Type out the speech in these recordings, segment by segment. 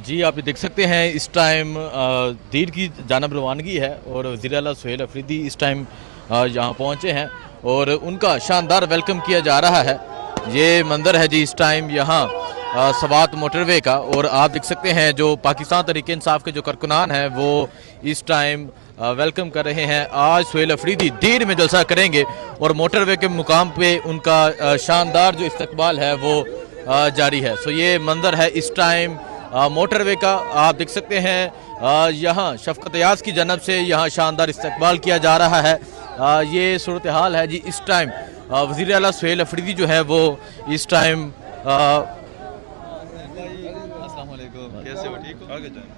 जी आप देख सकते हैं इस टाइम दीर की जानब रवानगी है और वज़ीर आला सुहेल अफरीदी इस टाइम यहाँ पहुँचे हैं और उनका शानदार वेलकम किया जा रहा है। ये मंजर है जी इस टाइम यहाँ सवात मोटरवे का और आप देख सकते हैं जो पाकिस्तान तहरीक इंसाफ के जो कारकुनान हैं वो इस टाइम वेलकम कर रहे हैं। आज सुहेल अफरीदी देर में जलसा करेंगे और मोटरवे के मुकाम पे उनका शानदार जो इस्तकबाल है वो जारी है। सो ये मंजर है इस टाइम मोटरवे का, आप देख सकते हैं यहाँ शफकत याज की जानब से यहाँ शानदार इस्तकबाल किया जा रहा है। ये सूरत हाल है जी इस टाइम वज़ीर आला सुहेल अफरीदी जो है वो इस टाइम कैसे हो, ठीक हो? आगे जाएं।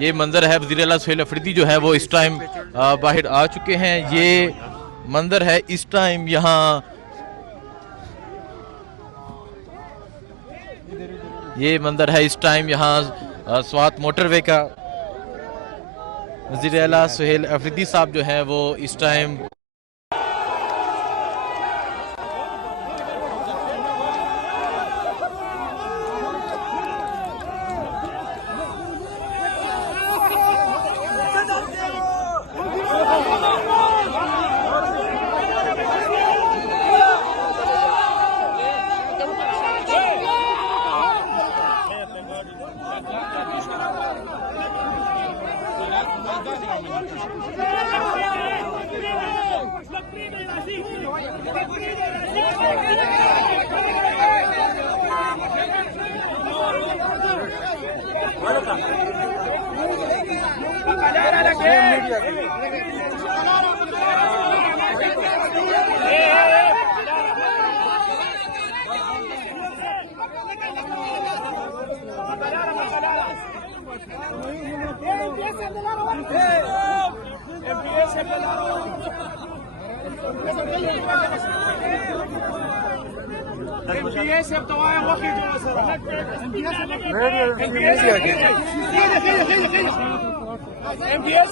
ये मंजर है वज़ीर आला सुहेल अफरीदी जो है वो इस टाइम बाहर आ चुके हैं। ये मंजर है इस टाइम यहाँ ये मंजर है इस टाइम यहाँ स्वात मोटरवे का। वज़ीर आला सुहेल अफरीदी साहब जो है वो इस टाइम MPS